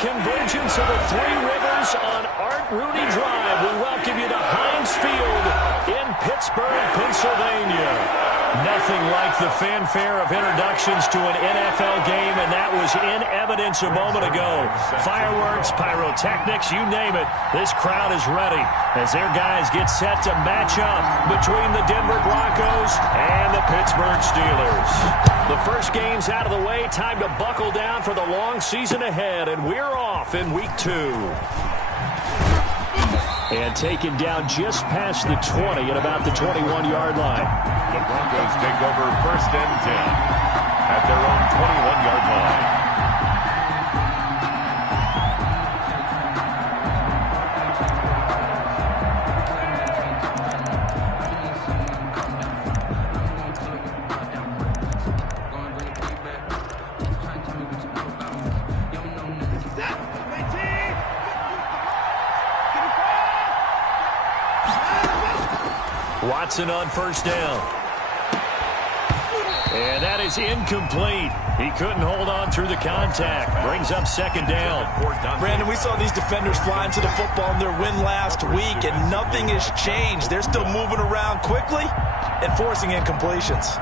convergence of the Three Rivers on Art Rooney Drive. We welcome you to Heinz Field in Pittsburgh, Pennsylvania. Nothing like the fanfare of introductions to an NFL game, and that was in evidence a moment ago. Fireworks, pyrotechnics, you name it. This crowd is ready as their guys get set to match up between the Denver Broncos and the Pittsburgh Steelers. The first game's out of the way. Time to buckle down for the long season ahead, and we're off in Week 2. And taken down just past the 20 at about the 21-yard line. The Broncos take over 1st and 10 at their own 21-yard line. Watson on 1st down. And that is incomplete. He couldn't hold on through the contact. Brings up 2nd down. Brandon, we saw these defenders flying to the football in their win last week, and nothing has changed. They're still moving around quickly and forcing incompletions.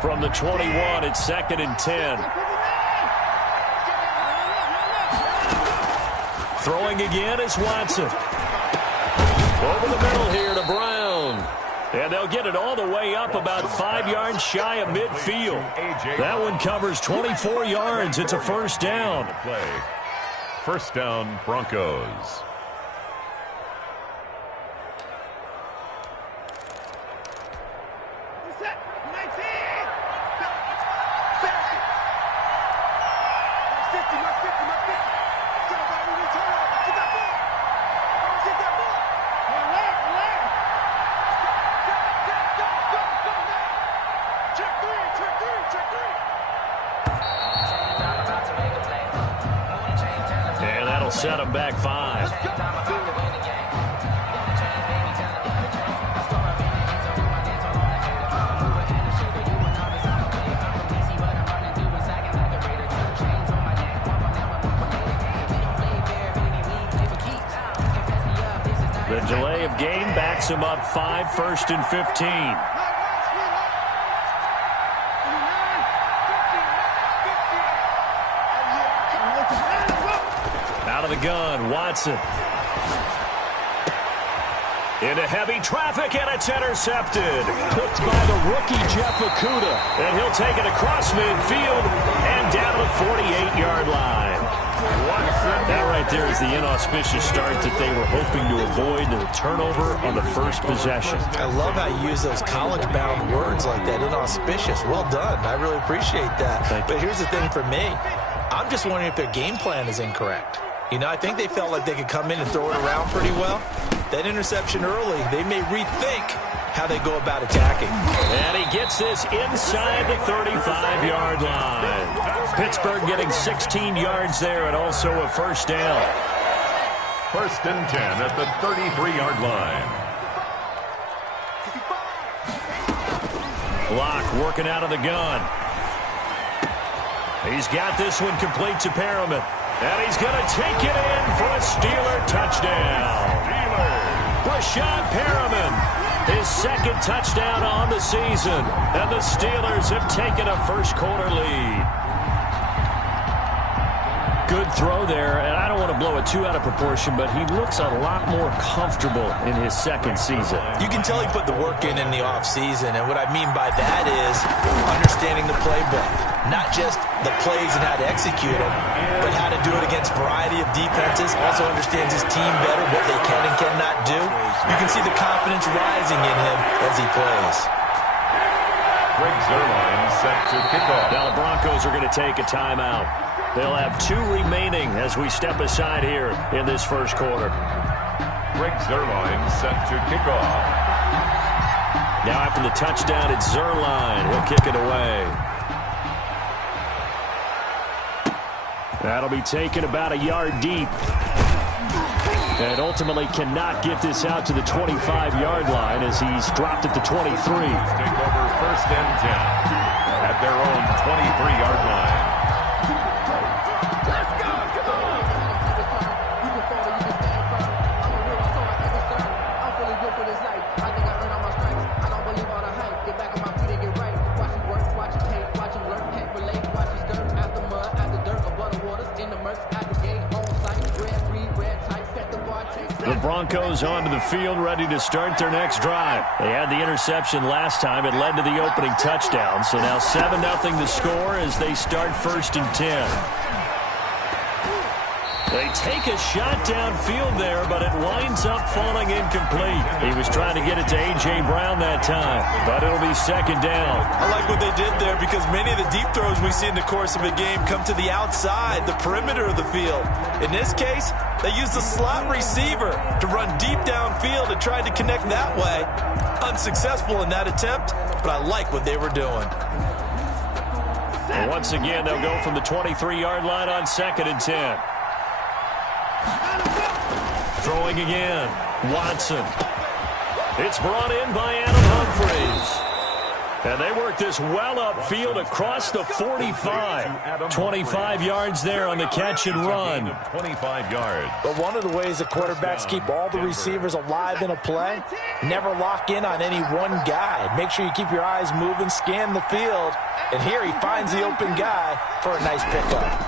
From the 21, it's 2nd and 10. Throwing again is Watson. Over the middle here to Brown. And they'll get it all the way up about 5 yards shy of midfield. That one covers 24 yards. It's a 1st down. 1st down, Broncos. Set him back 5. The delay of game backs him up 5, 1st and 15. Out of the gun, Watson. Into heavy traffic, and it's intercepted. Picked by the rookie, Jeff Okudah. And he'll take it across midfield and down to the 48-yard line. That right there is the inauspicious start that they were hoping to avoid, the turnover on the first possession. I love how you use those college-bound words like that, inauspicious. Well done. I really appreciate that. But here's the thing for me. I'm just wondering if their game plan is incorrect. You know, I think they felt like they could come in and throw it around pretty well. That interception early, they may rethink how they go about attacking. And he gets this inside the 35-yard line. Pittsburgh getting 16 yards there and also a 1st down. 1st and 10 at the 33-yard line. Locke working out of the gun. He's got this one complete to Perriman. And he's going to take it in for a Steeler touchdown. Brashad Perriman, his 2nd touchdown on the season. And the Steelers have taken a first-quarter lead. Good throw there, and I don't want to blow it too out of proportion, but he looks a lot more comfortable in his 2nd season. You can tell he put the work in the offseason, and what I mean by that is understanding the playbook. Not just the plays and how to execute them, but how to do it against a variety of defenses. Also understands his team better, what they can and cannot do. You can see the confidence rising in him as he plays. Greg Zuerlein set to kick off. Now the Broncos are going to take a timeout. They'll have 2 remaining as we step aside here in this first quarter. Greg Zuerlein set to kick off. Now after the touchdown, it's Zuerlein. He'll kick it away. That'll be taken about a yard deep. And ultimately cannot get this out to the 25-yard line as he's dropped at the 23. Take over first and 10 at their own 23-yard line. The Broncos onto the field, ready to start their next drive. They had the interception last time. It led to the opening touchdown. So now 7-0 the score as they start first and 10. They take a shot downfield there, but it winds up falling incomplete. He was trying to get it to A.J. Brown that time, but it'll be second down. I like what they did there because many of the deep throws we see in the course of a game come to the outside, the perimeter of the field. In this case, they used the slot receiver to run deep downfield and tried to connect that way. Unsuccessful in that attempt, but I like what they were doing. And once again, they'll go from the 23-yard line on second and 10. Throwing again, Watson. It's brought in by Adam Humphries. And they work this well upfield across the 45. 25 yards there on the catch and run. 25 yards. But one of the ways the quarterbacks keep all the receivers alive in a play, never lock in on any one guy. Make sure you keep your eyes moving, scan the field. And here he finds the open guy for a nice pickup.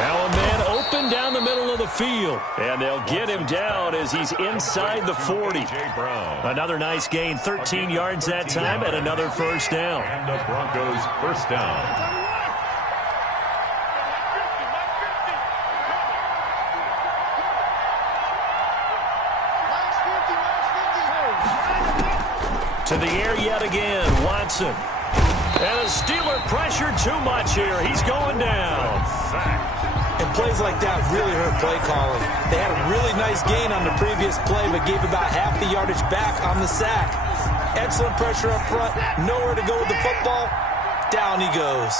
Now a man open down the middle of the field. And they'll get him down as he's inside the 40. Another nice gain, 13 yards that time, and another first down. And the Broncos first down. To the air yet again, Watson. And the Steeler pressure too much here. He's going down. And plays like that really hurt play calling. They had a really nice gain on the previous play, but gave about half the yardage back on the sack. Excellent pressure up front. Nowhere to go with the football. Down he goes.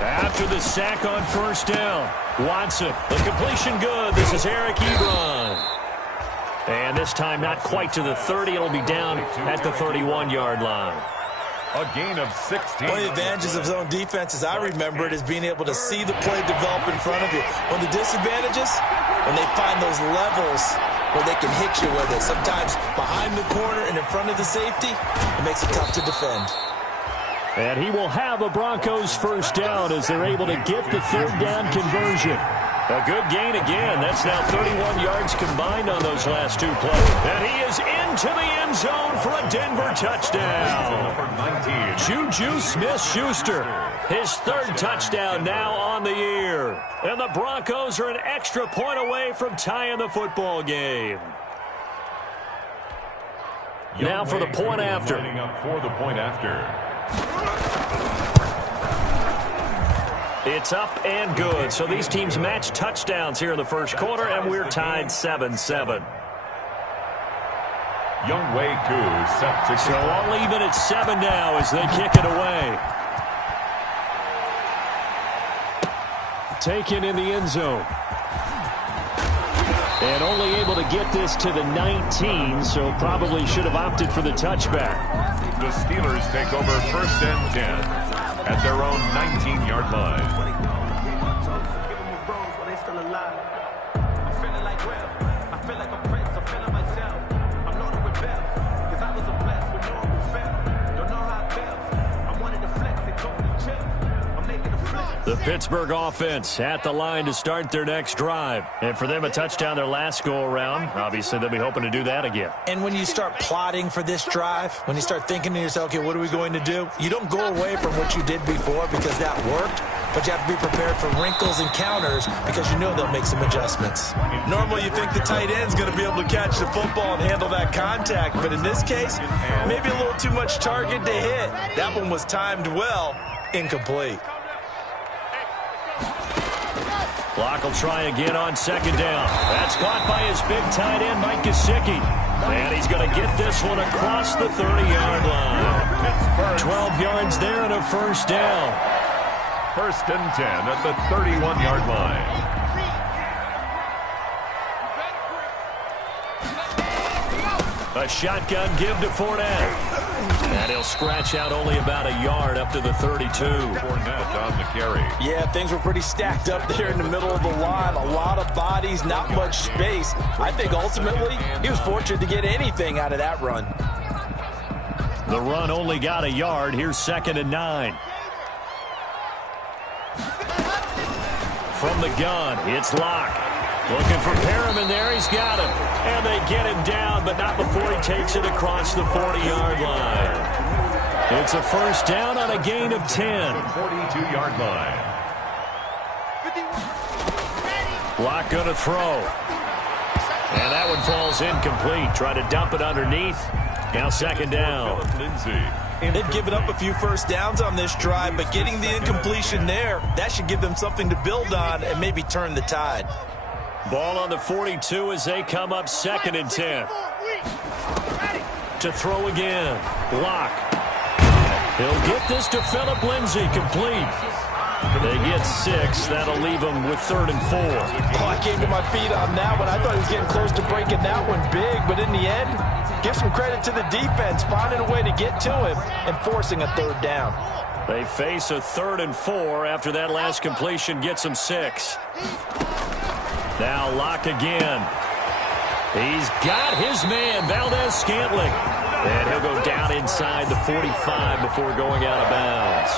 After the sack on first down, Watson, the completion good. This is Eric Ebron. And this time not quite to the 30. It'll be down at the 31-yard line. A gain of 16. One of the advantages of zone defenses, I remember it, is being able to see the play develop in front of you. One of the disadvantages, when they find those levels where they can hit you with it. Sometimes behind the corner and in front of the safety, it makes it tough to defend. And he will have a Broncos first down as they're able to get the third down conversion. A good gain again. That's now 31 yards combined on those last two plays. And he is into the end zone for a Denver touchdown. Juju Smith-Schuster, his third touchdown now on the year. And the Broncos are an extra point away from tying the football game. Now for the point after. For the point after. It's up and good. So these teams match touchdowns here in the first quarter, and we're tied 7-7. Younghoe Koo set to So all even at 7 now as they kick it away. Taken in the end zone. And only able to get this to the 19, so probably should have opted for the touchback. The Steelers take over first and 10 at their own 19-yard line. The Pittsburgh offense at the line to start their next drive. And for them, a touchdown their last go-around. Obviously, they'll be hoping to do that again. And when you start plotting for this drive, when you start thinking to yourself, okay, what are we going to do? You don't go away from what you did before because that worked, but you have to be prepared for wrinkles and counters because you know they'll make some adjustments. Normally, you think the tight end's going to be able to catch the football and handle that contact, but in this case, maybe a little too much target to hit. That one was timed well, incomplete. Locke will try again on second down. That's caught by his big tight end, Mike Gesicki. And he's going to get this one across the 30-yard line. 12 yards there and a first down. First and 10 at the 31-yard line. A shotgun give to Fournette. And he'll scratch out only about a yard up to the 32. Fournette on the carry. Yeah, things were pretty stacked up there in the middle of the line. A lot of bodies, not much space. I think ultimately he was fortunate to get anything out of that run. The run only got a yard. Here's 2nd and 9. From the gun, it's Locke. Looking for Perriman there. He's got him. And they get him down, but not before he takes it across the 40-yard line. It's a first down on a gain of 10. 42-yard line. Locke going to throw. And that one falls incomplete. Try to dump it underneath. Now 2nd down. They've given up a few first downs on this drive, but getting the incompletion there, that should give them something to build on and maybe turn the tide. Ball on the 42 as they come up 2nd and 10. To throw again. Locke. He'll get this to Phillip Lindsay, complete. They get 6. That'll leave them with 3rd and 4. Oh, I came to my feet on that one. I thought he was getting close to breaking that one big, but in the end, give some credit to the defense, finding a way to get to him and forcing a 3rd down. They face a 3rd and 4 after that last completion gets them 6. Now Locke again. He's got his man, Valdez-Scantling. And he'll go down inside the 45 before going out of bounds.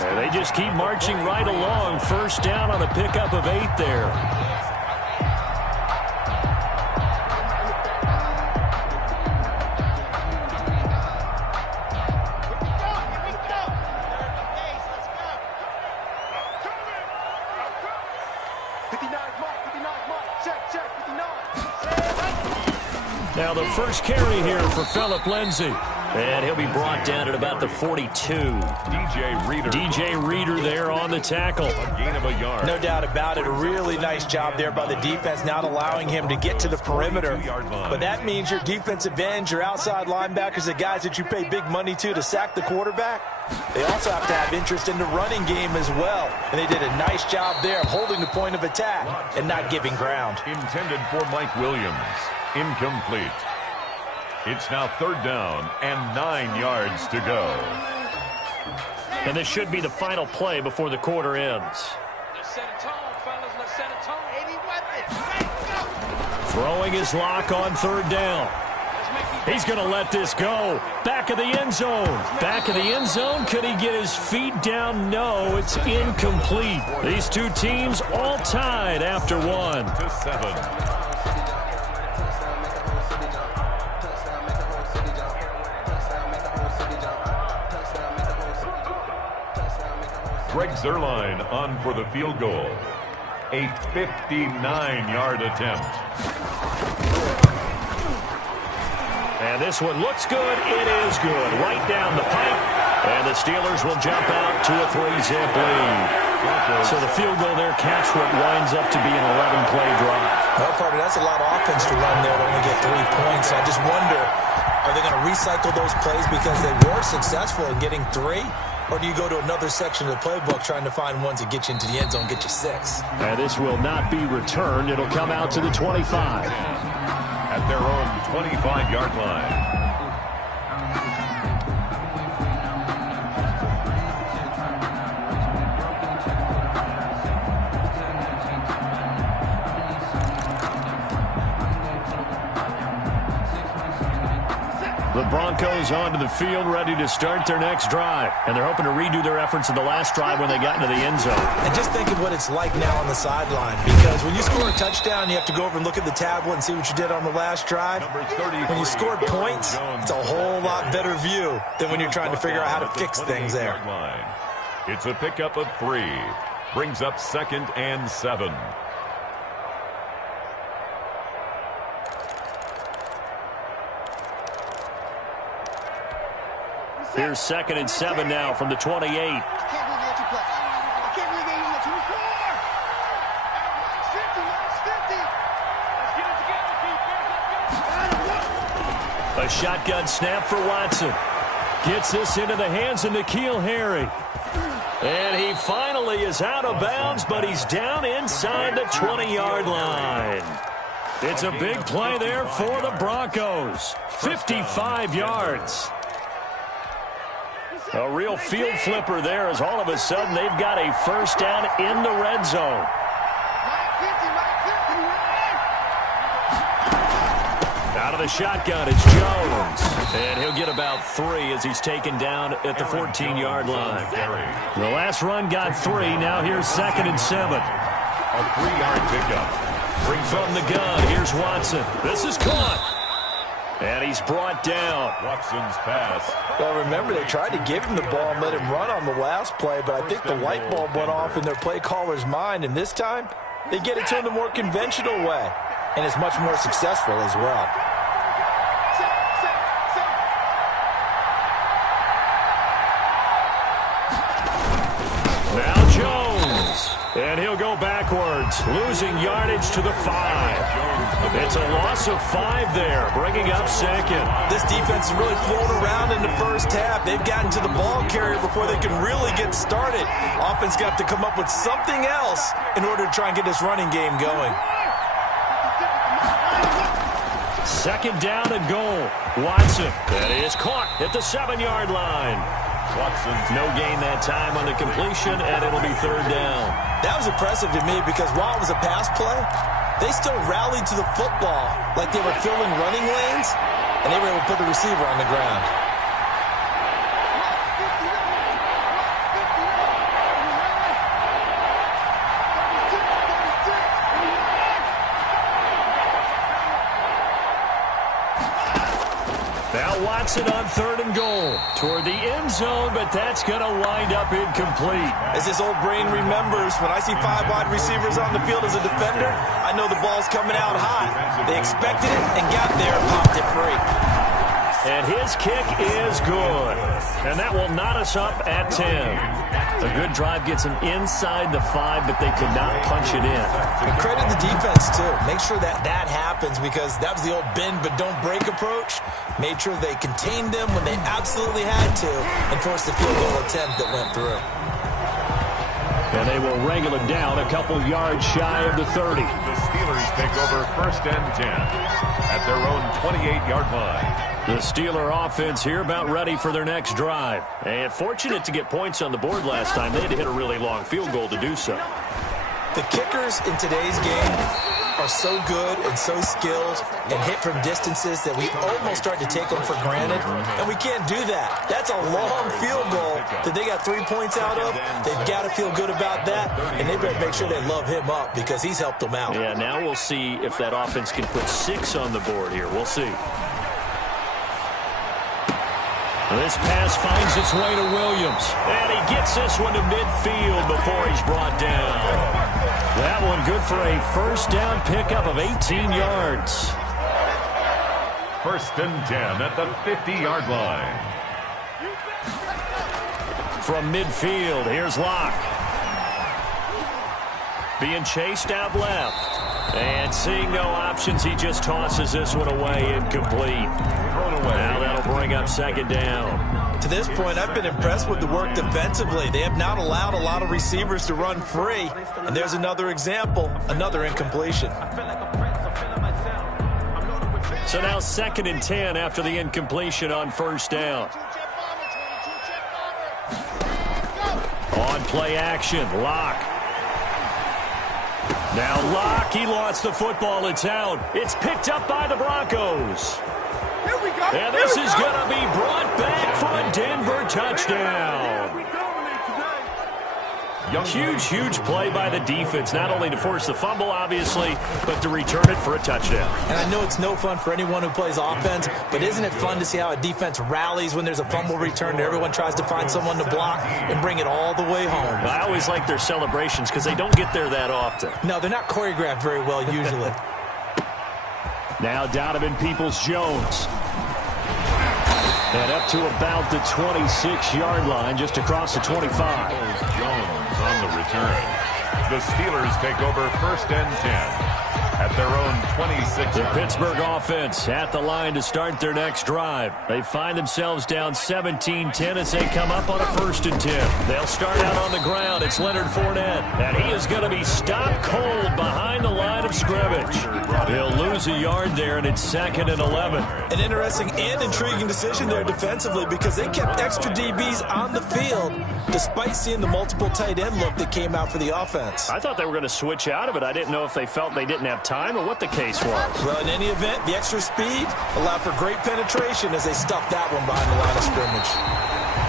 And they just keep marching right along. First down on a pickup of 8 there. Now the first carry here for Phillip Lindsay. And he'll be brought down at about the 42. DJ Reader there on the tackle. A gain of a yard. No doubt about it. A really nice job there by the defense, not allowing him to get to the perimeter. But that means your defensive ends, your outside linebackers, the guys that you pay big money to sack the quarterback, they also have to have interest in the running game as well. And they did a nice job there of holding the point of attack and not giving ground. Intended for Mike Williams. Incomplete. It's now 3rd down and 9 yards to go. And this should be the final play before the quarter ends. Let's set a tone, fellas. Let's set a tone. Throwing his Locke on 3rd down. He's going to let this go. Back of the end zone. Back of the end zone. Could he get his feet down? No, it's incomplete. These two teams all tied after 1. To 7. Greg Zuerlein on for the field goal. A 59-yard attempt. And this one looks good. It is good. Right down the pipe. And the Steelers will jump out to a 3-zip lead. So the field goal there caps what winds up to be an 11-play drive. Well, Carter, that's a lot of offense to run there to only get 3 points. I just wonder, are they going to recycle those plays because they were successful in getting 3? Or do you go to another section of the playbook trying to find ones that get you into the end zone, get you 6? And this will not be returned. It'll come out to the 25. At their own 25-yard line. The Broncos onto the field, ready to start their next drive. And they're hoping to redo their efforts in the last drive when they got into the end zone. And just think of what it's like now on the sideline. Because when you score a touchdown, you have to go over and look at the tablet and see what you did on the last drive. When you scored points, it's a whole lot better view than when you're trying to figure out how to fix things there. It's a pickup of 3. Brings up 2nd and 7. Here's 2nd and 7 now from the 28. A shotgun snap for Watson. Gets this into the hands of N'Keal Harry. And he finally is out of bounds, but he's down inside the 20-yard line. It's a big play there for the Broncos. 55 yards. A real field flipper there as all of a sudden they've got a first down in the red zone. Out of the shotgun, it's Jones. And he'll get about 3 as he's taken down at the 14-yard line. The last run got 3. Now here's 2nd and 7. A 3-yard pickup. From the gun, here's Watson. This is caught. And he's brought down. Watson's pass. Well, remember, they tried to give him the ball and let him run on the last play, but I think the light bulb went off in their play caller's mind, and this time they get it to him the more conventional way, and it's much more successful as well. Now Jones. And he'll go backwards, losing yardage to the 5. It's a loss of 5 there, bringing up 2nd. This defense is really flown around in the first half. They've gotten to the ball carrier before they can really get started. Offense got to come up with something else in order to try and get this running game going. 2nd down and goal. Watson. That is caught at the 7-yard line. Watson's no gain that time on the completion, and it'll be 3rd down. That was impressive to me because while it was a pass play, they still rallied to the football like they were filling running lanes, and they were able to put the receiver on the ground. Now Watson on 3rd and goal toward the end zone, but that's going to wind up incomplete. As his old brain remembers, when I see 5 wide receivers on the field as a defender, I know the ball's coming out hot. They expected it and got there and popped it free. And his kick is good. And that will knot us up at 10. A good drive gets them inside the 5, but they could not punch it in. And credit the defense, too. Make sure that happens because that was the old bend but don't break approach. Made sure they contained them when they absolutely had to and forced the field goal attempt that went through. And they will wrangle him down a couple yards shy of the 30. The Steelers take over 1st and 10 at their own 28-yard line. The Steeler offense here about ready for their next drive. And fortunate to get points on the board last time. They had to hit a really long field goal to do so. The kickers in today's game are so good and so skilled and hit from distances that we almost start to take them for granted, and we can't do that. That's a long field goal that they got 3 points out of. They've got to feel good about that, and they better make sure they love him up because he's helped them out. Yeah, now we'll see if that offense can put 6 on the board here. We'll see. This pass finds its way to Williams, and he gets this one to midfield before he's brought down. That one good for a 1st down pickup of 18 yards. 1st and 10 at the 50-yard line. From midfield, here's Locke. Being chased out left. And seeing no options, he just tosses this one away, incomplete. Thrown away. Now that'll bring up 2nd down. To this point, I've been impressed with the work defensively. They have not allowed a lot of receivers to run free. And there's another example, another incompletion. So now 2nd and 10 after the incompletion on 1st down. On play action, Locke. Now Locke, he lost the football. It's out. It's picked up by the Broncos. Here we go. And this is going to be brought back for a Denver touchdown. Huge play by the defense, not only to force the fumble, obviously, but to return it for a touchdown. And I know it's no fun for anyone who plays offense, but isn't it fun to see how a defense rallies when there's a fumble return and everyone tries to find someone to block and bring it all the way home? I always like their celebrations because they don't get there that often. No, they're not choreographed very well usually. Now Donovan Peoples-Jones. And up to about the 26-yard line, just across the 25. Jones on the return. The Steelers take over 1st and 10 at their own 26. The Pittsburgh offense at the line to start their next drive. They find themselves down 17-10 as they come up on a 1st and 10. They'll start out on the ground. It's Leonard Fournette, and he is going to be stopped cold behind the line of scrimmage. He'll lose a yard there, and it's 2nd and 11. An interesting and intriguing decision there defensively because they kept extra DBs on the field despite seeing the multiple tight end look that came out for the offense. I thought they were going to switch out of it. I didn't know if they felt they didn't have time or what the case was. Well, in any event, the extra speed allowed for great penetration as they stuffed that one behind the line of scrimmage.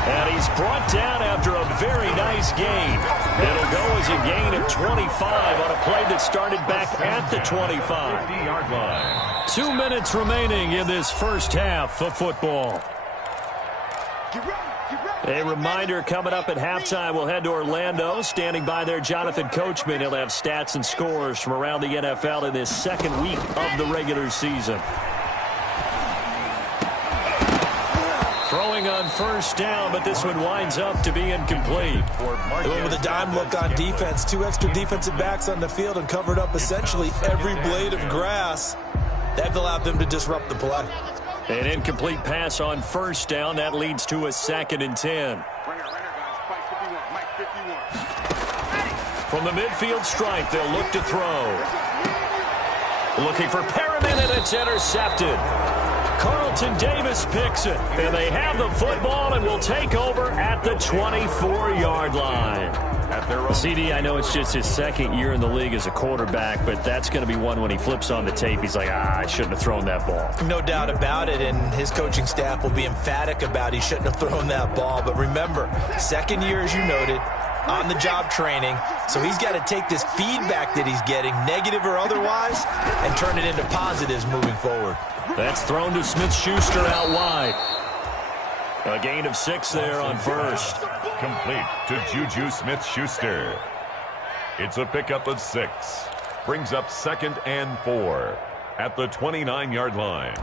And he's brought down after a very nice gain. It'll go as a gain of 25 on a play that started back at the 25. 50-yard line. 2 minutes remaining in this first half of football. A reminder coming up at halftime, we'll head to Orlando. Standing by there, Jonathan Coachman. He'll have stats and scores from around the NFL in this second week of the regular season. Throwing on 1st down, but this one winds up to be incomplete. Going with a dime look on defense. 2 extra defensive backs on the field and covered up essentially every blade of grass. That allowed them to disrupt the play. An incomplete pass on 1st down. That leads to a 2nd and 10. From the midfield stripe, they'll look to throw. Looking for Perriman, and it's intercepted. Carlton Davis picks it, and they have the football and will take over at the 24-yard line. CD, I know it's just his 2nd year in the league as a quarterback, but that's going to be one when he flips on the tape. He's like, I shouldn't have thrown that ball. No doubt about it, and his coaching staff will be emphatic about he shouldn't have thrown that ball. But remember, 2nd year, as you noted, on-the-job training, so he's got to take this feedback that he's getting, negative or otherwise, and turn it into positives moving forward. That's thrown to Smith-Schuster out wide. A gain of 6 there on 1st. Complete to Juju Smith-Schuster. It's a pickup of 6. Brings up 2nd and 4 at the 29-yard line.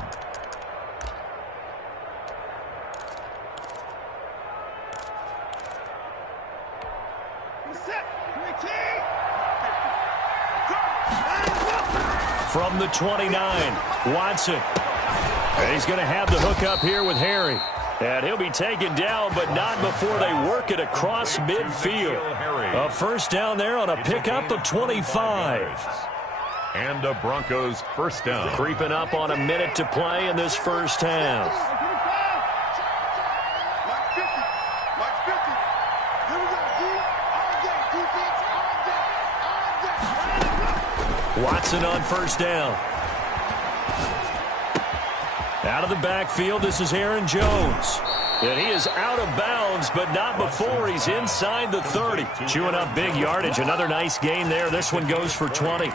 From the 29, Watson. And he's going to have the hook up here with Harry. And he'll be taken down, but not before they work it across midfield. A 1st down there on a pickup of 25. And a Broncos 1st down. Creeping up on a minute to play in this first half. Watson on 1st down. Out of the backfield, this is Aaron Jones. And he is out of bounds, but not before he's inside the 30. Chewing up big yardage. Another nice gain there. This one goes for 20.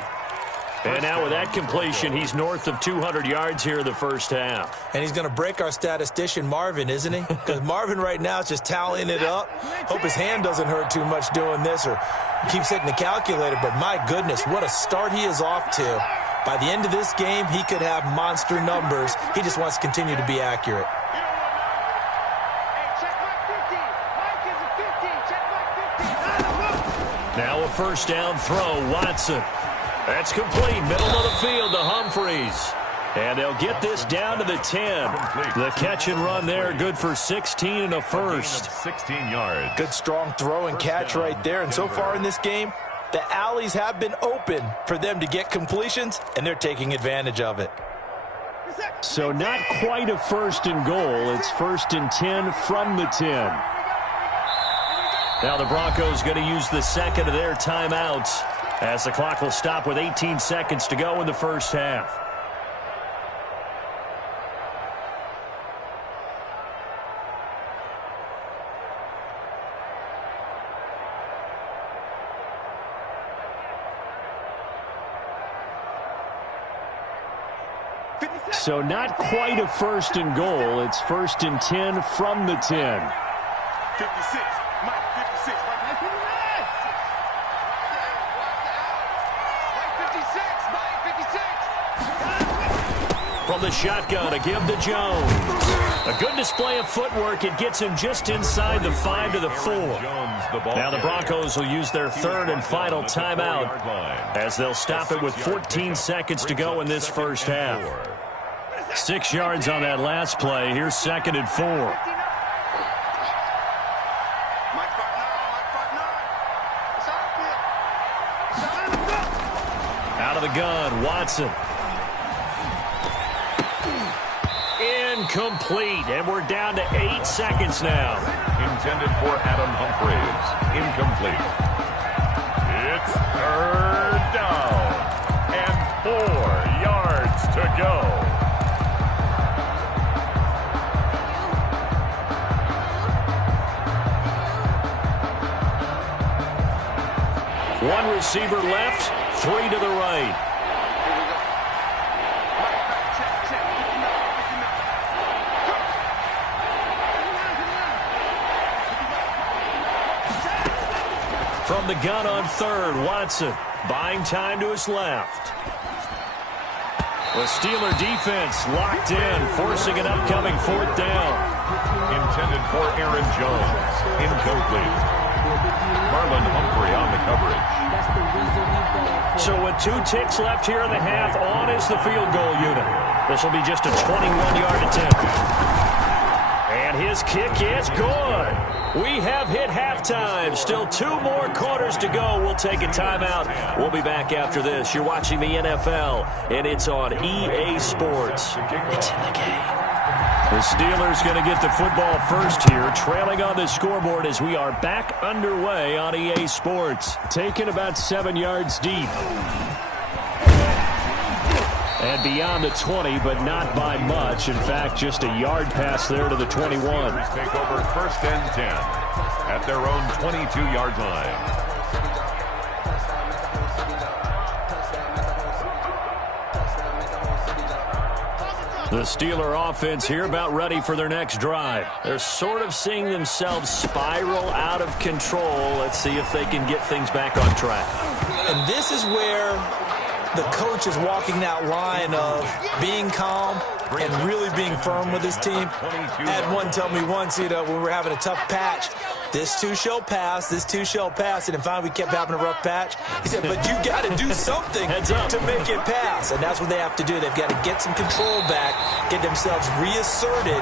And now with that completion, he's north of 200 yards here in the first half. And he's going to break our statistician, Marvin, isn't he? Because Marvin right now is just tallying it up. Hope his hand doesn't hurt too much doing this or keeps hitting the calculator. But my goodness, what a start he is off to. By the end of this game, he could have monster numbers. He just wants to continue to be accurate. Now a 1st down throw, Watson. That's complete, middle of the field to Humphreys. And they'll get this down to the 10. The catch and run there, good for 16 and a 1st. 16 yards. Good strong throw and catch right there. And so far in this game, the alleys have been open for them to get completions, and they're taking advantage of it. So not quite a 1st and goal. It's 1st and 10 from the 10. Now the Broncos going to use the 2nd of their timeouts as the clock will stop with 18 seconds to go in the first half. So not quite a 1st and goal. It's 1st and 10 from the 10. 56. Mike, 56. Mike, 56. Mike, 56. From the shotgun, a give to Jones. A good display of footwork. It gets him just inside the 5 to the 4. Now the Broncos will use their third and final timeout as they'll stop it with 14 seconds to go in this first half. 6 yards on that last play. Here's 2nd and 4. Out of the gun, Watson. Incomplete, and we're down to 8 seconds now. Intended for Adam Humphries. Incomplete. It's 3rd down and 4 yards to go. One receiver left, 3 to the right. From the gun on 3rd, Watson buying time to his left. The Steeler defense locked in, forcing an upcoming 4th down. Intended for Aaron Jones. Incomplete. Marlon Humphrey on the coverage. So with 2 ticks left here in the half, on is the field goal unit. This will be just a 21-yard attempt. And his kick is good. We have hit halftime. Still 2 more quarters to go. We'll take a timeout. We'll be back after this. You're watching the NFL, and it's on EA Sports. It's in the game. The Steelers going to get the football first here, trailing on the scoreboard as we are back underway on EA Sports. Taken about 7 yards deep. And beyond the 20, but not by much. In fact, just a yard pass there to the 21. Take over 1st and 10 at their own 22-yard line. The Steeler offense here about ready for their next drive. They're sort of seeing themselves spiral out of control. Let's see if they can get things back on track. And this is where the coach is walking that line of being calm and really being firm with his team. I had one tell me once, when we were having a tough patch, this too shall pass, this too shall pass, and finally we kept having a rough patch. He said, but you got to do something to make it pass, and that's what they have to do. They've got to get some control back, get themselves reasserted,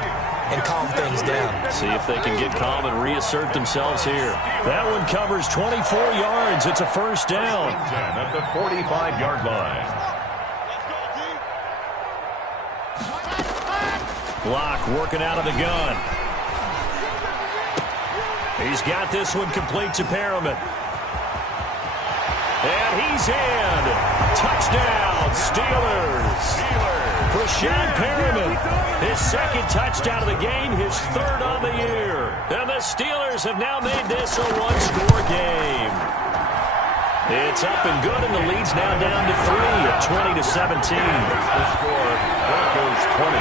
and calm things down. See if they can get calm and reassert themselves here. That one covers 24 yards. It's a 1st down. At the 45-yard line. Block working out of the gun. He's got this one complete to Perriman. And he's in. Touchdown, Steelers. Rashad Perriman, his 2nd touchdown of the game, his 3rd on the year. And the Steelers have now made this a 1-score game. It's up and good, and the lead's now down to 3 at 20-17. The score, Broncos 20,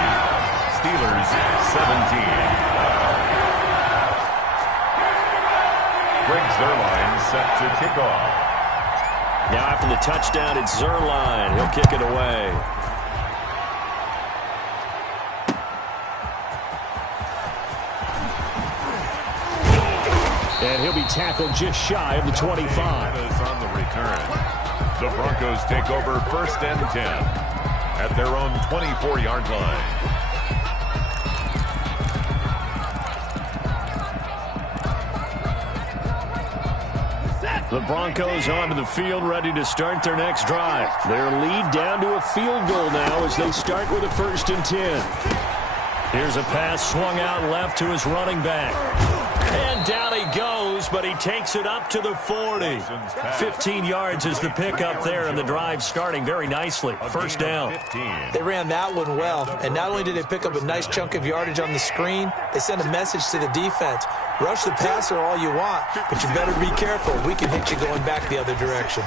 Steelers 17. Greg Zuerlein set to kick off. Now after the touchdown, it's Zuerlein. He'll kick it away. And he'll be tackled just shy of the 25. On the return. The Broncos take over 1st and 10 at their own 24-yard line. The Broncos onto the field, ready to start their next drive. Their lead down to a field goal now as they start with a 1st and 10. Here's a pass swung out left to his running back. And down he goes, but he takes it up to the 40. 15 yards is the pickup there, and the drive starting very nicely. 1st down. They ran that one well, and not only did they pick up a nice chunk of yardage on the screen, they sent a message to the defense. Rush the passer all you want, but you better be careful. We can hit you going back the other direction.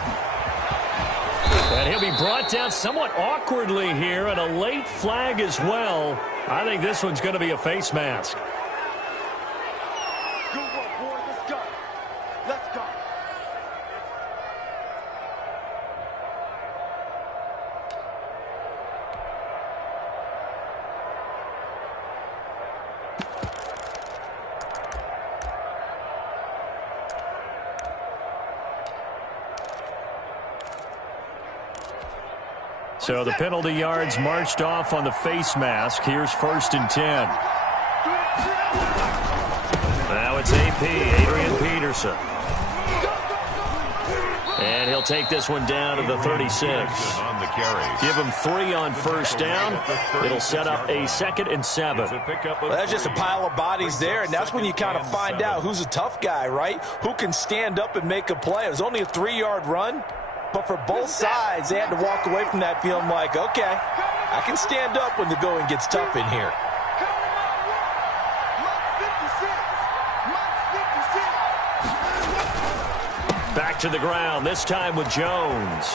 And he'll be brought down somewhat awkwardly here, and a late flag as well. I think this one's going to be a face mask. So the penalty yards marched off on the face mask. Here's 1st and 10. Now it's AP, Adrian Peterson. And he'll take this one down to the 36. On the carry. Give him 3 on 1st down. It'll set up a 2nd and 7. Well, that's just a pile of bodies there, and that's when you kind of find out who's a tough guy, right? Who can stand up and make a play. It was only a 3-yard run, but for both sides, they had to walk away from that feeling like, okay, I can stand up when the going gets tough in here. Back to the ground, this time with Jones.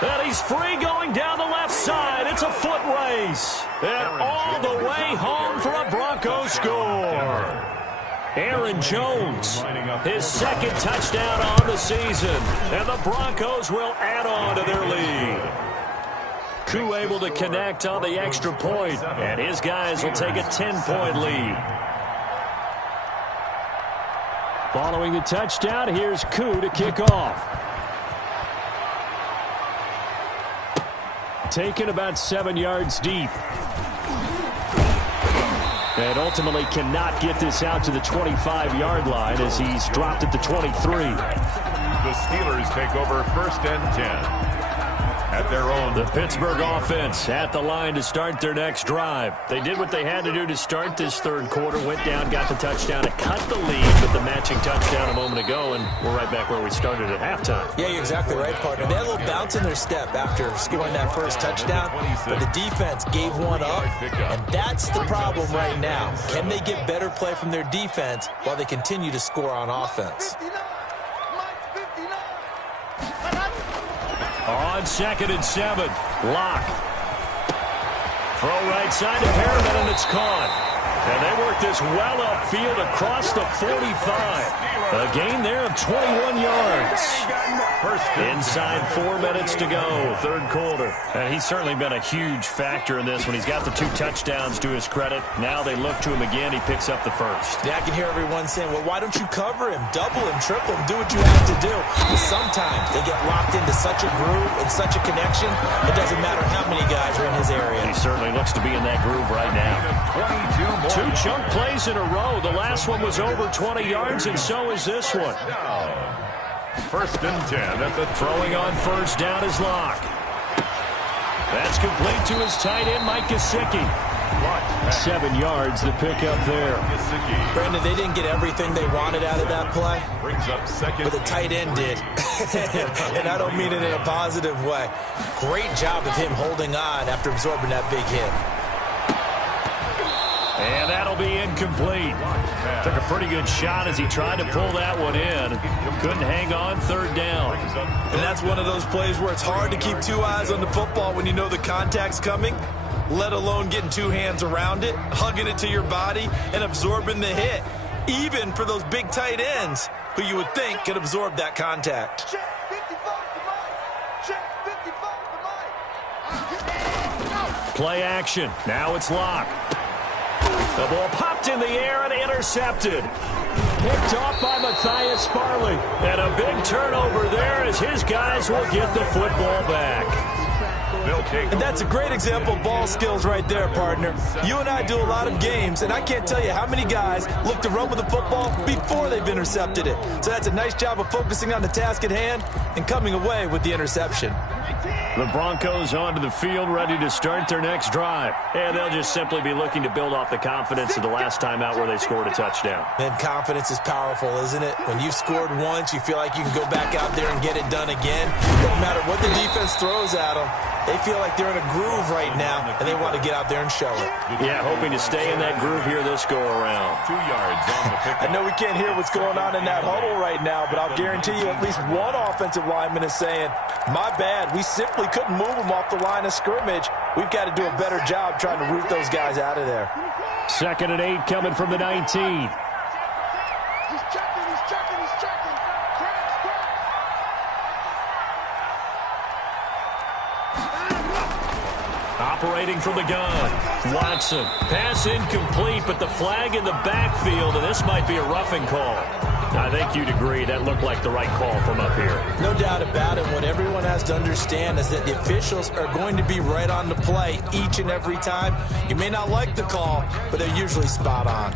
And he's free going down the left side. It's a foot race. And all the way home for a Broncos score. Aaron Jones, his 2nd touchdown on the season. And the Broncos will add on to their lead. Koo able to connect on the extra point, and his guys will take a 10-point lead. Following the touchdown, here's Koo to kick off. Taken about 7 yards deep. And ultimately cannot get this out to the 25-yard line as he's dropped at the 23. The Steelers take over 1st and 10. At their own. The Pittsburgh offense at the line to start their next drive. They did what they had to do to start this 3rd quarter, went down, got the touchdown to cut the lead with the matching touchdown a moment ago, and we're right back where we started at halftime. Yeah, you're exactly right, partner. They had a little bounce in their step after scoring that first touchdown, but the defense gave one up, and that's the problem right now. Can they get better play from their defense while they continue to score on offense? On 2nd and 7, Locke. Throw right side to Perriman, and it's caught. And they work this well upfield across the 45. A gain there of 21 yards. Inside 4 minutes to go, 3rd quarter. And he's certainly been a huge factor in this when he's got the 2 touchdowns to his credit. Now they look to him again. He picks up the 1st. Yeah, I can hear everyone saying, well, why don't you cover him, double him, triple him, do what you have to do. But sometimes they get locked into such a groove and such a connection, it doesn't matter how many guys are in his area. He certainly looks to be in that groove right now. 2 chunk plays in a row. The last one was over 20 yards, and so is this one. 1st and 10 at the throwing on 1st down is Locke. That's complete to his tight end, Mike Gesicki. 7 yards the pickup there. Brandon, they didn't get everything they wanted out of that play, brings up 2nd, but the tight end did. And I don't mean it in a positive way. Great job of him holding on after absorbing that big hit. And that'll be incomplete. Took a pretty good shot as he tried to pull that one in. Couldn't hang on 3rd down. And that's one of those plays where it's hard to keep 2 eyes on the football when you know the contact's coming, let alone getting 2 hands around it, hugging it to your body, and absorbing the hit. Even for those big tight ends who you would think could absorb that contact. Play action. Now it's Locke. The ball popped in the air and intercepted. Picked off by Matthias Farley. And a big turnover there as his guys will get the football back. And that's a great example of ball skills right there, partner. You and I do a lot of games, and I can't tell you how many guys look to run with the football before they've intercepted it. So that's a nice job of focusing on the task at hand and coming away with the interception. The Broncos onto the field, ready to start their next drive. And they'll just simply be looking to build off the confidence of the last time out where they scored a touchdown. And confidence is powerful, isn't it? When you've scored once, you feel like you can go back out there and get it done again. No matter what the defense throws at them, they feel like they're in a groove right now, and they want to get out there and show it. Yeah, hoping to stay in that groove here this go-around. 2 yards on the pickup. I know we can't hear what's going on in that huddle right now, but I'll guarantee you at least one offensive lineman is saying, my bad, we simply couldn't move them off the line of scrimmage. We've got to do a better job trying to root those guys out of there. 2nd and 8 coming from the 19. He's checking. operating from the gun. Watson. Pass incomplete, but the flag in the backfield, and this might be a roughing call. I think you'd agree that looked like the right call from up here. No doubt about it. What everyone has to understand is that the officials are going to be right on the play each and every time. You may not like the call, but they're usually spot on.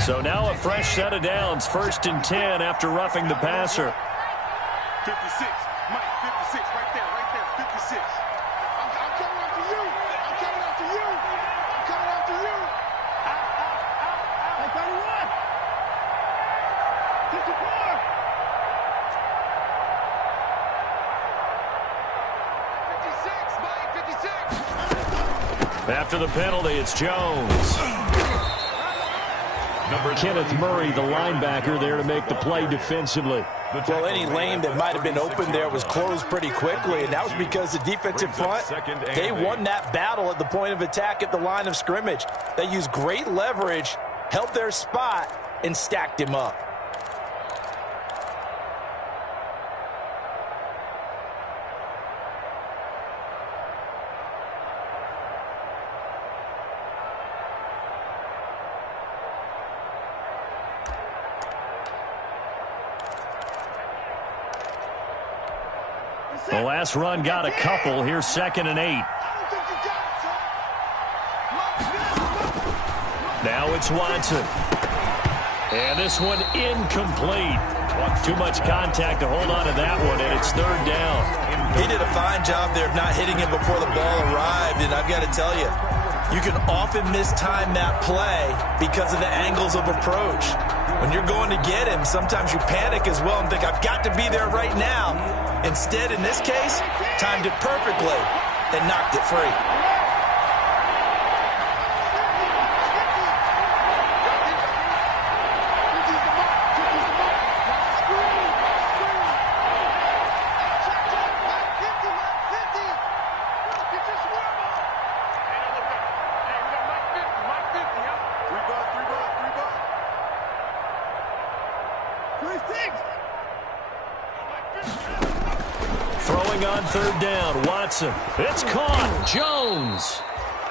So now a fresh set of downs. 1st and 10 after roughing the passer. 56. Mike, 56. Right there. 56. I'm coming after you. I'm coming after you. I'm coming after you. Out. 31. 54. 56. Mike, 56. After the penalty, it's Jones. Kenneth Murray, the linebacker, there to make the play defensively. Well, any lane that might have been open there was closed pretty quickly, and that was because the defensive front, they won that battle at the point of attack at the line of scrimmage. They used great leverage, held their spot, and stacked him up. The last run got a couple. Here's 2nd and 8. Now it's Watson. And this one incomplete. Too much contact to hold on to that one, and it's 3rd down. He did a fine job there of not hitting it before the ball arrived, and I've got to tell you, you can often mistime that play because of the angles of approach. When you're going to get him, sometimes you panic as well and think, I've got to be there right now. Instead, in this case, timed it perfectly and knocked it free. Throwing on 3rd down, Watson. It's caught. Jones.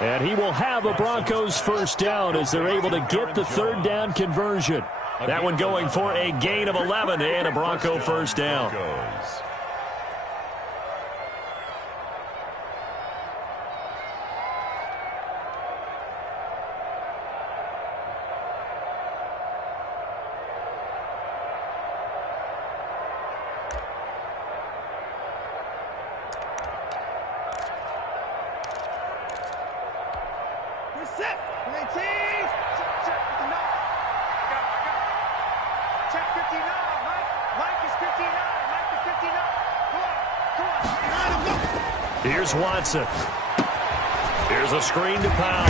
And he will have a Broncos 1st down as they're able to get the 3rd down conversion. That one going for a gain of 11 and a Bronco 1st down. Here's Watson. Here's a screen to Powell.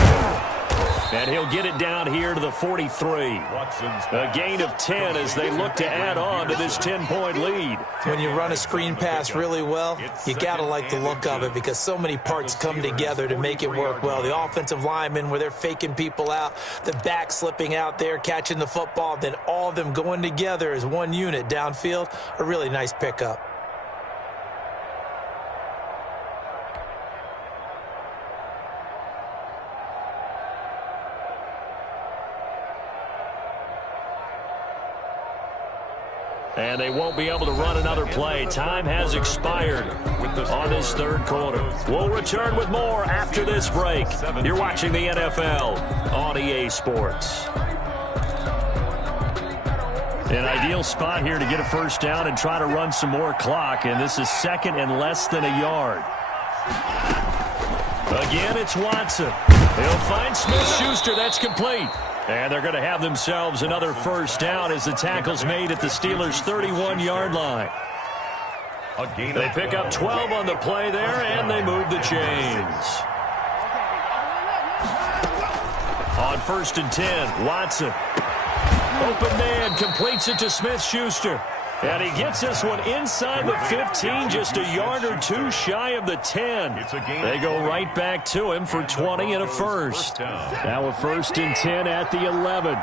And he'll get it down here to the 43. A gain of 10 as they look to add on to this 10-point lead. When you run a screen pass really well, you got to like the look of it because so many parts come together to make it work well. The offensive linemen, where they're faking people out, the back slipping out there, catching the football, then all of them going together as one unit downfield, a really nice pickup. And they won't be able to run another play. Time has expired on this 3rd quarter. We'll return with more after this break. You're watching the NFL on EA Sports. An ideal spot here to get a 1st down and try to run some more clock. And this is 2nd and less than a yard. Again, it's Watson. He'll find Smith-Schuster. That's complete. And they're going to have themselves another 1st down as the tackle's made at the Steelers' 31-yard line. They pick up 12 on the play there, and they move the chains. On 1st and 10, Watson. Open man, completes it to Smith-Schuster. And he gets this one inside the 15, just a yard or two shy of the 10. They go right back to him for 20 and a 1st. Now a 1st and 10 at the 11.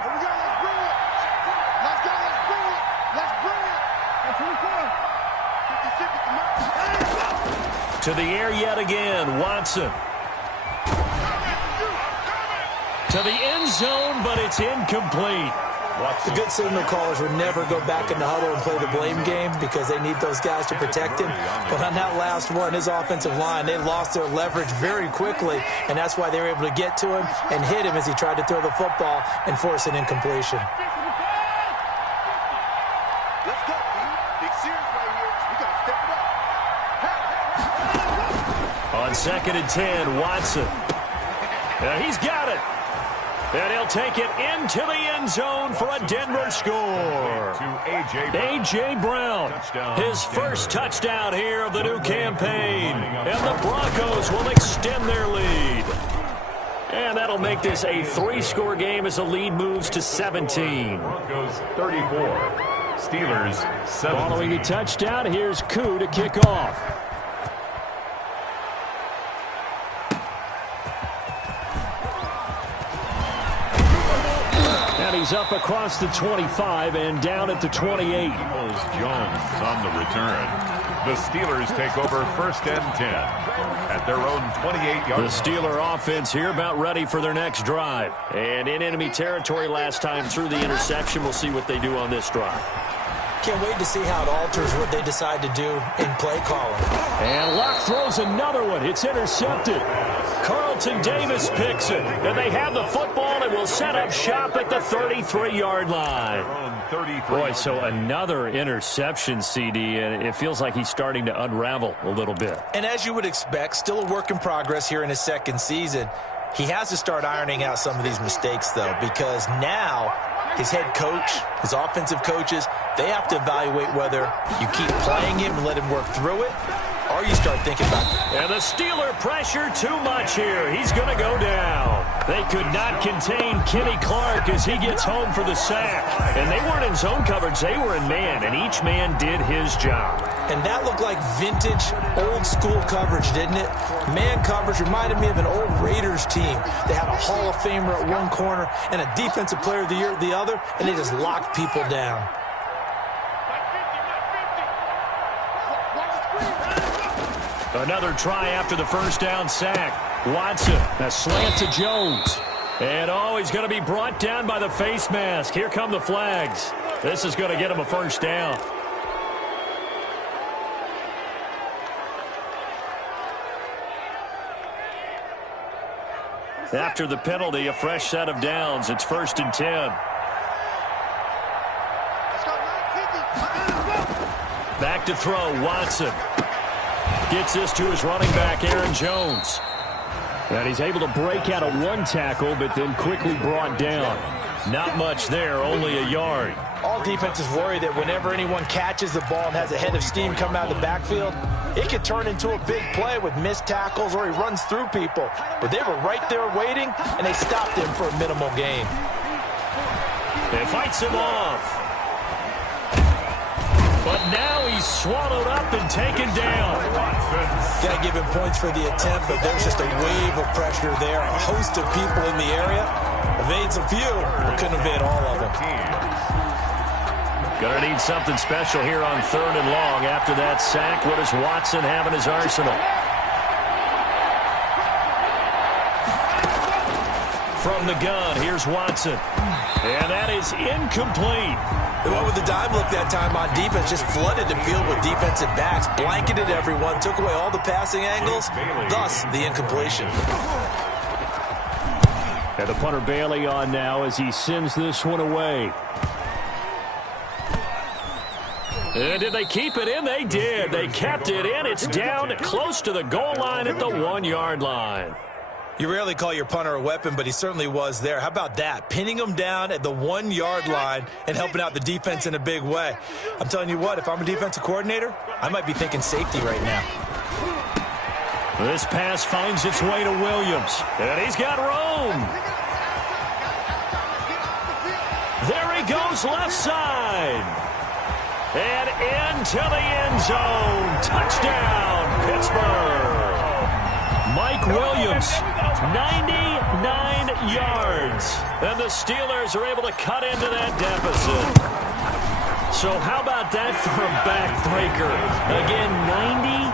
To the air yet again, Watson. To the end zone, but it's incomplete. The good signal callers would never go back in the huddle and play the blame game because they need those guys to protect him. But on that last one, his offensive line, they lost their leverage very quickly, and that's why they were able to get to him and hit him as he tried to throw the football and force an incompletion. Let's go, man. Big series right here. We got to step it up. On 2nd and 10, Watson. He's got it. And he'll take it into the end zone for a Denver score. A.J. Brown, his first touchdown here of the new campaign. And the Broncos will extend their lead. And that'll make this a 3-score game as the lead moves to 17. Broncos 34, Steelers 17. Following the touchdown, here's Koo to kick off. He's up across the 25 and down at the 28. Jones on the return. The Steelers take over 1st and 10 at their own 28-yard. The Steeler offense here about ready for their next drive. And in enemy territory last time through the interception. We'll see what they do on this drive. Can't wait to see how it alters what they decide to do in play calling. And Luck throws another one. It's intercepted. Carlton Davis picks it. And they have the football and will set up shop at the 33-yard line. Boy, so another interception, CD, and it feels like he's starting to unravel a little bit. And as you would expect, still a work in progress here in his 2nd season. He has to start ironing out some of these mistakes, though, because now his head coach, his offensive coaches, they have to evaluate whether you keep playing him and let him work through it, or you start thinking about it. And the Steeler pressure too much here. He's going to go down. They could not contain Kenny Clark as he gets home for the sack. And they weren't in zone coverage. They were in man, and each man did his job. And that looked like vintage, old-school coverage, didn't it? Man coverage reminded me of an old Raiders team. They had a Hall of Famer at one corner and a Defensive Player of the Year at the other, and they just locked people down. Another try after the first down sack. Watson, a slant to Jones. And, he's going to be brought down by the face mask. Here come the flags. This is going to get him a first down. After the penalty, a fresh set of downs. It's 1st and 10. Back to throw, Watson. Gets this to his running back, Aaron Jones. And he's able to break out of one tackle, but then quickly brought down. Not much there, only a yard. All defenses worry that whenever anyone catches the ball and has a head of steam come out of the backfield, it could turn into a big play with missed tackles or he runs through people. But they were right there waiting, and they stopped him for a minimal gain. It fights him off. But now he's swallowed up and taken down. Got to give him points for the attempt, but there's just a wave of pressure there. A host of people in the area. Evades a few, but couldn't evade all of them. Gonna need something special here on 3rd and long. After that sack, what does Watson have in his arsenal? From the gun, here's Watson. And that is incomplete. They went with the dime look that time on defense, just flooded the field with defensive backs, blanketed everyone, took away all the passing angles, thus the incompletion. And the punter Bailey on now as he sends this one away. And did they keep it in? They did. They kept it in. It's down close to the goal line at the 1-yard line. You rarely call your punter a weapon, but he certainly was there. How about that? Pinning him down at the 1-yard line and helping out the defense in a big way. I'm telling you what, if I'm a defensive coordinator, I might be thinking safety right now. This pass finds its way to Williams. And he's got room. There he goes left side. And into the end zone. Touchdown, Pittsburgh. Mike Williams, 99 yards. And the Steelers are able to cut into that deficit. So how about that for a backbreaker? Again, 99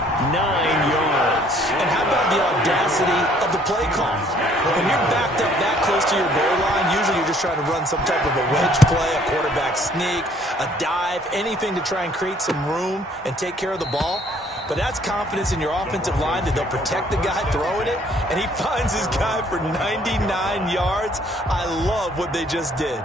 yards. And how about the audacity of the play call? When you're backed up that close to your goal line, usually you're just trying to run some type of a wedge play, a quarterback sneak, a dive, anything to try and create some room and take care of the ball. But that's confidence in your offensive line that they'll protect the guy throwing it, and he finds his guy for 99 yards. I love what they just did.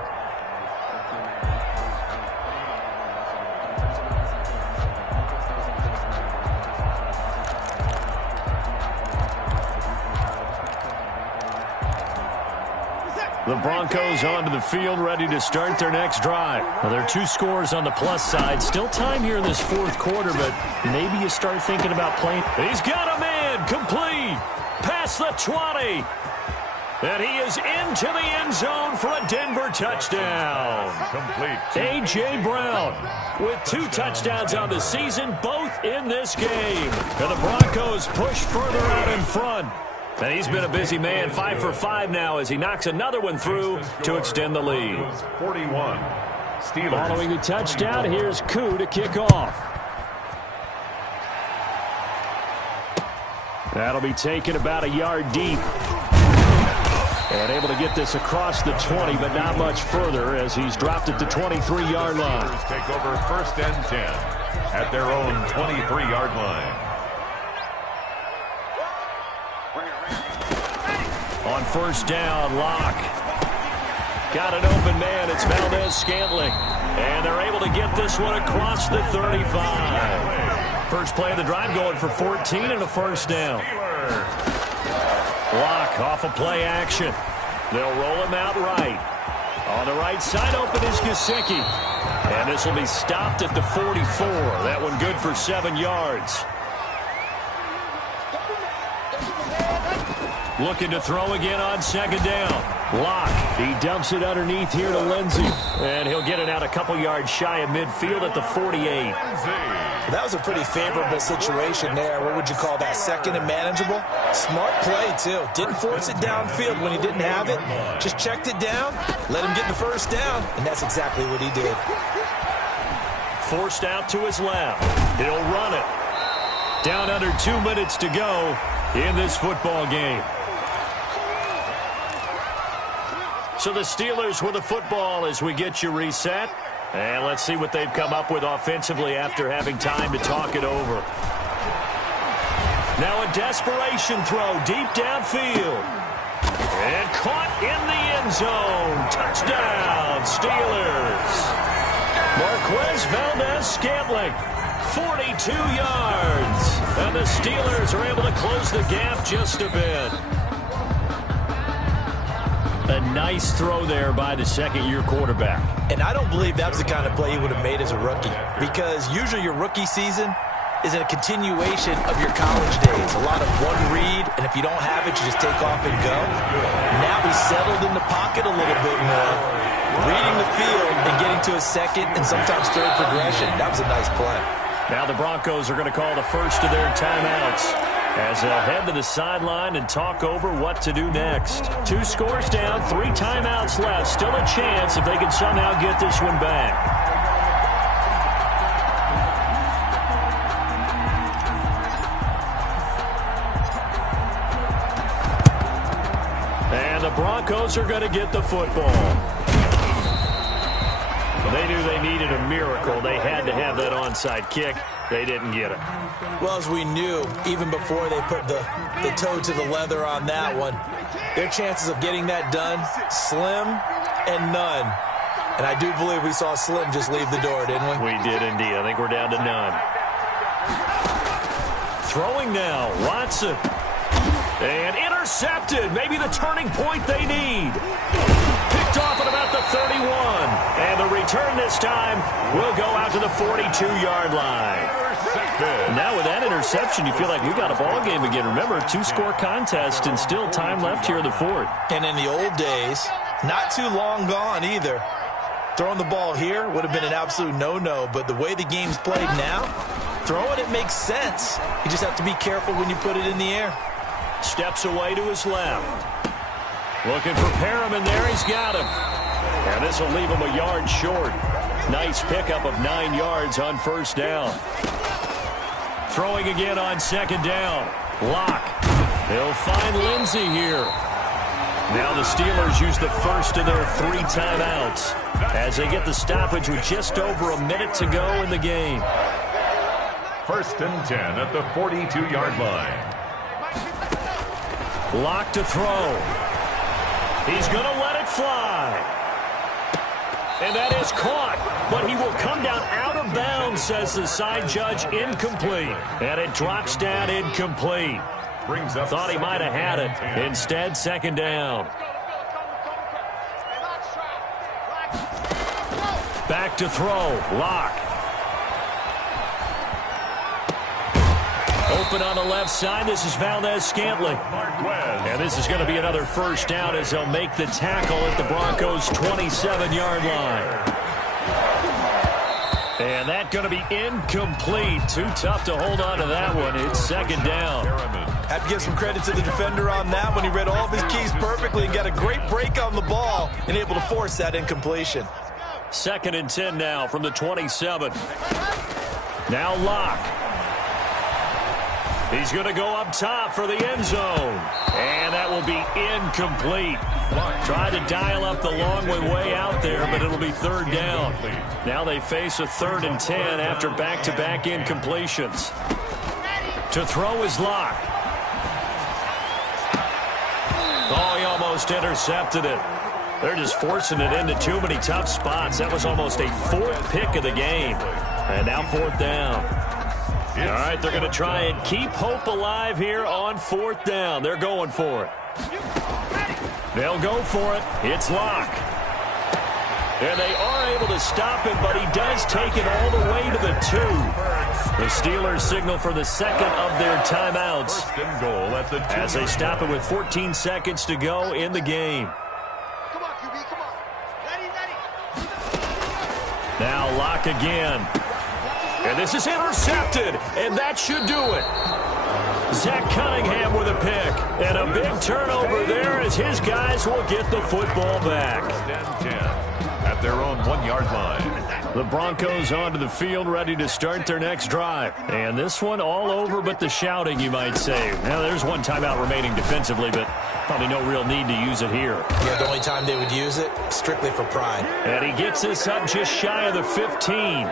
The Broncos onto the field, ready to start their next drive. Well, there are 2 scores on the plus side. Still time here in this 4th quarter, but maybe you start thinking about playing. He's got a man, complete, past the 20. And he is into the end zone for a Denver touchdown. Complete. A.J. Brown with 2 touchdowns on the season, both in this game. And the Broncos push further out in front. And he's been a busy man, 5 for 5 now as he knocks another one through to extend the lead. 41. Steelers. Following the touchdown, here's Koo to kick off. That'll be taken about a yard deep. And able to get this across the 20, but not much further as he's dropped at the 23-yard line. Steelers take over 1st and 10 at their own 23-yard line. On 1st down, Locke. Got an open man. It's Valdez-Scantling. And they're able to get this one across the 35. First play of the drive going for 14 and a 1st down. Locke off of play action. They'll roll him out right. On the right side, open is Gesicki. And this will be stopped at the 44. That one good for 7 yards. Looking to throw again on 2nd down. Locke, he dumps it underneath here to Lindsey. And he'll get it out a couple yards shy of midfield at the 48. That was a pretty favorable situation there. What would you call that? 2nd and manageable? Smart play, too. Didn't force it downfield when he didn't have it. Just checked it down, let him get the 1st down, and that's exactly what he did. Forced out to his left. He'll run it. Down under 2 minutes to go in this football game. So the Steelers with the football as we get you reset. And let's see what they've come up with offensively after having time to talk it over. Now a desperation throw deep downfield. And caught in the end zone. Touchdown, Steelers. Marquez Valdez-Scantling, 42 yards. And the Steelers are able to close the gap just a bit. A nice throw there by the 2nd-year quarterback. And I don't believe that was the kind of play he would have made as a rookie, because usually your rookie season is a continuation of your college days. A lot of one read, and if you don't have it, you just take off and go. Now he's settled in the pocket a little bit more, reading the field and getting to a 2nd and sometimes 3rd progression. That was a nice play. Now the Broncos are going to call the first of their timeouts as they'll head to the sideline and talk over what to do next. 2 scores down, 3 timeouts left. Still a chance if they can somehow get this one back. And the Broncos are going to get the football. They knew they needed a miracle. They had to have that onside kick. They didn't get it. Well, as we knew, even before they put the toe to the leather on that one, their chances of getting that done, slim and none. And I do believe we saw Slim just leave the door, didn't we? We did indeed. I think we're down to none. Throwing now, Watson. And intercepted. Maybe the turning point they need. Picked off at about the 31. And the return this time will go out to the 42-yard line. Now with that interception, you feel like we got a ball game again. Remember, 2-score contest and still time left here in the 4th. And in the old days, not too long gone either, throwing the ball here would have been an absolute no-no. But the way the game's played now, throwing it makes sense. You just have to be careful when you put it in the air. Steps away to his left. Looking for Perriman there. He's got him. And this will leave him a yard short. Nice pickup of 9 yards on first down. Throwing again on second down. Locke. They'll find Lindsey here. Now the Steelers use the first of their 3 timeouts as they get the stoppage with just over a minute to go in the game. 1st and 10 at the 42-yard line. Locke to throw. He's going to let it fly. And that is caught, but he will come down out of bounds, says the side judge. Incomplete. And it drops down incomplete. Brings up Thought he might have had it. Instead, second down. Back to throw. Locke. Open on the left side. This is Valdez-Scantling. And this is going to be another first down as they'll make the tackle at the Broncos' 27-yard line. And that's going to be incomplete. Too tough to hold on to that one. It's second down. Have to give some credit to the defender on that one. He read all of his keys perfectly and got a great break on the ball and able to force that incompletion. 2nd and 10 now from the 27. Now Locke. He's going to go up top for the end zone. And that will be incomplete. Tried to dial up the long way out there, but it'll be 3rd down. Now they face a 3rd and 10 after back-to-back incompletions. To throw is Locke. Oh, he almost intercepted it. They're just forcing it into too many tough spots. That was almost a 4th pick of the game. And now 4th down. All right, they're going to try and keep hope alive here on 4th down. They're going for it. They'll go for it. It's Locke. And they are able to stop him, but he does take it all the way to the 2. The Steelers signal for the 2nd of their timeouts 1st and goal at the 2. as they stop it with 14 seconds to go in the game. Come on, QB, come on. Ready. Now Locke again. And this is intercepted, and that should do it. Zach Cunningham with a pick, and a big turnover there as his guys will get the football back. 10 at their own 1-yard line. The Broncos onto the field, ready to start their next drive. And this one all over but the shouting, you might say. Now, there's one timeout remaining defensively, but probably no real need to use it here. Yeah, the only time they would use it, strictly for pride. And he gets this up just shy of the 15.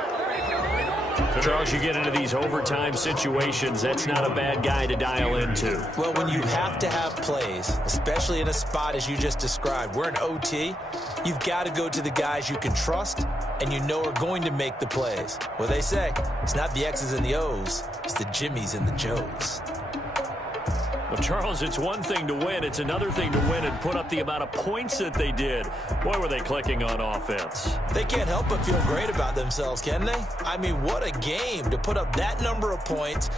Charles, you get into these overtime situations, that's not a bad guy to dial into. Well, when you have to have plays, especially in a spot as you just described, we're in OT, you've got to go to the guys you can trust and you know are going to make the plays. Well, they say it's not the X's and the O's, it's the Jimmies and the Joes. Well, Charles, it's one thing to win. It's another thing to win and put up the amount of points that they did. Boy, were they clicking on offense. They can't help but feel great about themselves, can they? I mean, what a game to put up that number of points.